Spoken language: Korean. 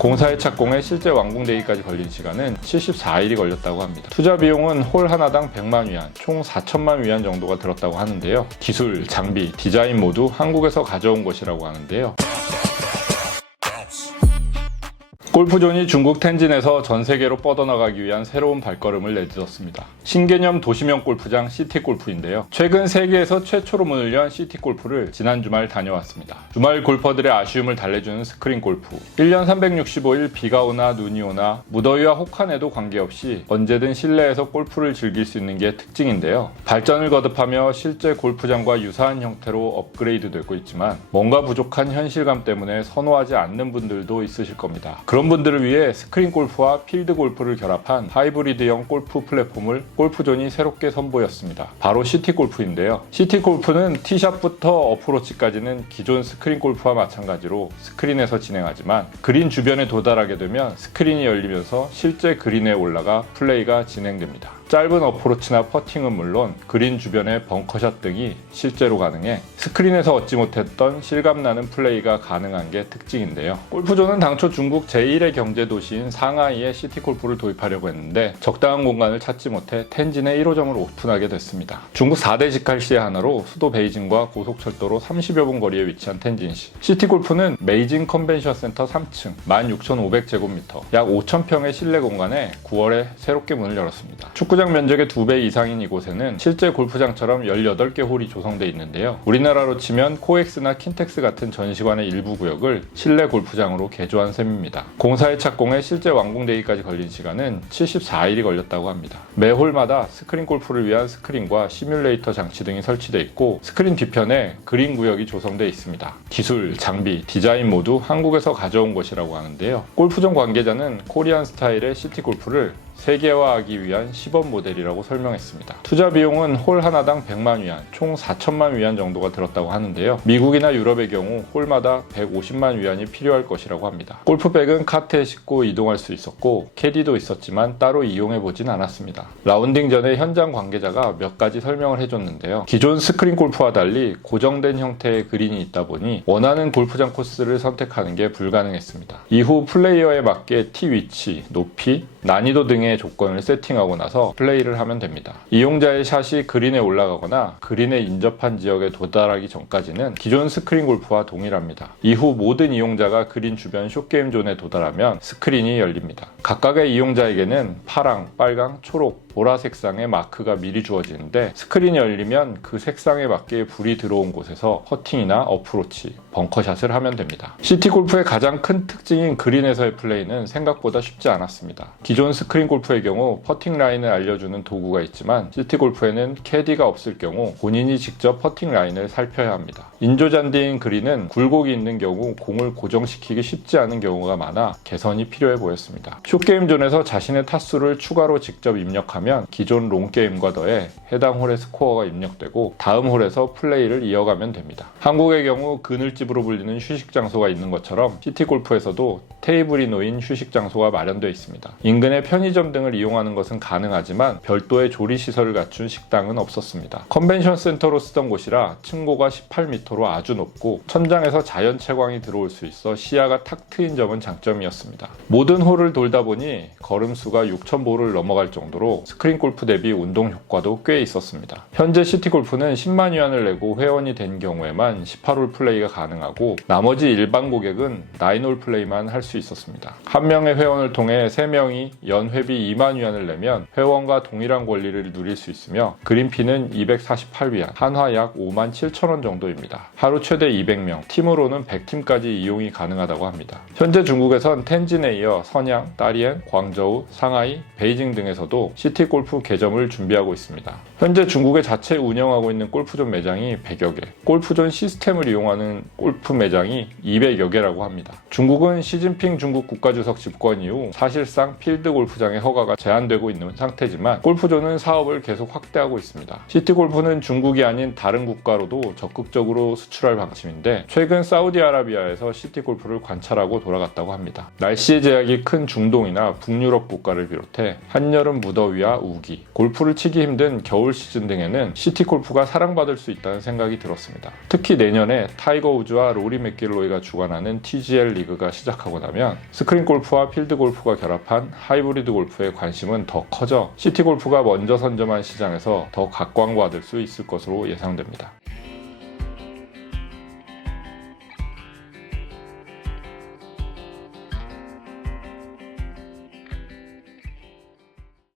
공사의 착공에 실제 완공되기까지 걸린 시간은 74일이 걸렸다고 합니다. 투자 비용은 홀 하나당 100만 위안, 총 4천만 위안 정도가 들었다고 하는데요. 기술, 장비, 디자인 모두 한국에서 가져온 것이라고 하는데요. 골프존이 중국 텐진에서 전 세계로 뻗어나가기 위한 새로운 발걸음을 내딛었습니다. 신개념 도시명 골프장 시티골프인데요. 최근 세계에서 최초로 문을 연 시티골프를 지난 주말 다녀왔습니다. 주말 골퍼들의 아쉬움을 달래주는 스크린 골프. 1년 365일 비가 오나 눈이 오나 무더위와 혹한에도 관계없이 언제든 실내에서 골프를 즐길 수 있는 게 특징인데요. 발전을 거듭하며 실제 골프장과 유사한 형태로 업그레이드 되고 있지만 뭔가 부족한 현실감 때문에 선호하지 않는 분들도 있으실 겁니다. 그런 분들을 위해 스크린 골프와 필드 골프를 결합한 하이브리드형 골프 플랫폼을 골프존이 새롭게 선보였습니다. 바로 시티 골프인데요. 시티 골프는 티샷부터 어프로치까지는 기존 스크린 골프와 마찬가지로 스크린에서 진행하지만 그린 주변에 도달하게 되면 스크린이 열리면서 실제 그린에 올라가 플레이가 진행됩니다. 짧은 어프로치나 퍼팅은 물론 그린 주변의 벙커샷 등이 실제로 가능해 스크린에서 얻지 못했던 실감나는 플레이가 가능한 게 특징인데요. 골프존은 당초 중국 제1의 경제 도시인 상하이에 시티 골프를 도입하려고 했는데 적당한 공간을 찾지 못해 텐진에 1호점을 오픈하게 됐습니다. 중국 4대 직할시의 하나로 수도 베이징과 고속철도로 30여 분 거리에 위치한 텐진시. 시티 골프는 메이징 컨벤션 센터 3층 16,500제곱미터 약 5,000평의 실내 공간에 9월에 새롭게 문을 열었습니다. 축구 장 면적의 2배 이상인 이곳에는 실제 골프장처럼 18개 홀이 조성돼 있는데요. 우리나라로 치면 코엑스나 킨텍스 같은 전시관의 일부 구역을 실내 골프장으로 개조한 셈입니다. 공사의 착공에 실제 완공되기까지 걸린 시간은 74일이 걸렸다고 합니다. 매 홀마다 스크린 골프를 위한 스크린과 시뮬레이터 장치 등이 설치돼 있고 스크린 뒤편에 그린 구역이 조성돼 있습니다. 기술, 장비, 디자인 모두 한국에서 가져온 것이라고 하는데요. 골프존 관계자는 코리안 스타일의 시티 골프를 세계화하기 위한 시범 모델이라고 설명했습니다. 투자 비용은 홀 하나당 100만 위안, 총 4천만 위안 정도가 들었다고 하는데요. 미국이나 유럽의 경우 홀마다 150만 위안이 필요할 것이라고 합니다. 골프백은 카트에 싣고 이동할 수 있었고 캐디도 있었지만 따로 이용해 보진 않았습니다. 라운딩 전에 현장 관계자가 몇 가지 설명을 해줬는데요. 기존 스크린 골프와 달리 고정된 형태의 그린이 있다 보니 원하는 골프장 코스를 선택하는 게 불가능했습니다. 이후 플레이어에 맞게 티 위치, 높이, 난이도 등의 조건을 세팅하고 나서 플레이를 하면 됩니다. 이용자의 샷이 그린에 올라가거나 그린에 인접한 지역에 도달하기 전까지는 기존 스크린 골프와 동일합니다. 이후 모든 이용자가 그린 주변 숏게임 존에 도달하면 스크린이 열립니다. 각각의 이용자에게는 파랑, 빨강, 초록, 보라 색상의 마크가 미리 주어지는데 스크린이 열리면 그 색상에 맞게 불이 들어온 곳에서 퍼팅이나 어프로치, 벙커샷을 하면 됩니다. 시티 골프의 가장 큰 특징인 그린에서의 플레이는 생각보다 쉽지 않았습니다. 기존 스크린 골프의 경우 퍼팅 라인을 알려주는 도구가 있지만 시티 골프에는 캐디가 없을 경우 본인이 직접 퍼팅 라인을 살펴야 합니다. 인조잔디인 그린은 굴곡이 있는 경우 공을 고정시키기 쉽지 않은 경우가 많아 개선이 필요해 보였습니다. 숏게임 존에서 자신의 타수를 추가로 직접 입력하면 기존 롱게임과 더해 해당 홀의 스코어가 입력되고 다음 홀에서 플레이를 이어가면 됩니다. 한국의 경우 그늘집으로 불리는 휴식 장소가 있는 것처럼 시티 골프에서도 테이블이 놓인 휴식 장소가 마련되어 있습니다. 인근의 편의점 등을 이용하는 것은 가능하지만 별도의 조리 시설을 갖춘 식당은 없었습니다. 컨벤션 센터로 쓰던 곳이라 층고가 18m로 아주 높고 천장에서 자연 채광이 들어올 수 있어 시야가 탁 트인 점은 장점이었습니다. 모든 홀을 돌다 보니 걸음수가 6,000보를 넘어갈 정도로 스크린 골프 대비 운동 효과도 꽤 있었습니다. 현재 시티 골프는 10만 위안을 내고 회원이 된 경우에만 18홀 플레이가 가능하고 나머지 일반 고객은 9홀 플레이만 할 수 있었습니다. 한 명의 회원을 통해 3명이 연 회비 2만 위안을 내면 회원과 동일한 권리를 누릴 수 있으며 그린피는 248위안, 한화 약 5만 7천 원 정도입니다. 하루 최대 200명, 팀으로는 100팀까지 이용이 가능하다고 합니다. 현재 중국에선 텐진에 이어 선양, 따리엔, 광저우, 상하이, 베이징 등에서도 시티 골프 개점을 준비하고 있습니다. 현재 중국에 자체 운영하고 있는 골프존 매장이 100여 개, 골프존 시스템을 이용하는 골프 매장이 200여 개라고 합니다. 중국은 시진핑 중국 국가주석 집권 이후 사실상 필드 골프장의 허가가 제한되고 있는 상태지만 골프존은 사업을 계속 확대하고 있습니다. 시티 골프는 중국이 아닌 다른 국가로도 적극적으로 수출할 방침인데 최근 사우디아라비아에서 시티 골프를 관찰하고 돌아갔다고 합니다. 날씨의 제약이 큰 중동이나 북유럽 국가를 비롯해 한여름 무더위와 우기, 골프를 치기 힘든 겨울 올 시즌 등에는 시티 골프가 사랑받을 수 있다는 생각이 들었습니다. 특히 내년에 타이거 우즈와 로리 맥길로이가 주관하는 TGL 리그가 시작하고 나면 스크린 골프와 필드 골프가 결합한 하이브리드 골프의 관심은 더 커져 시티 골프가 먼저 선점한 시장에서 더 각광받을 수 있을 것으로 예상됩니다.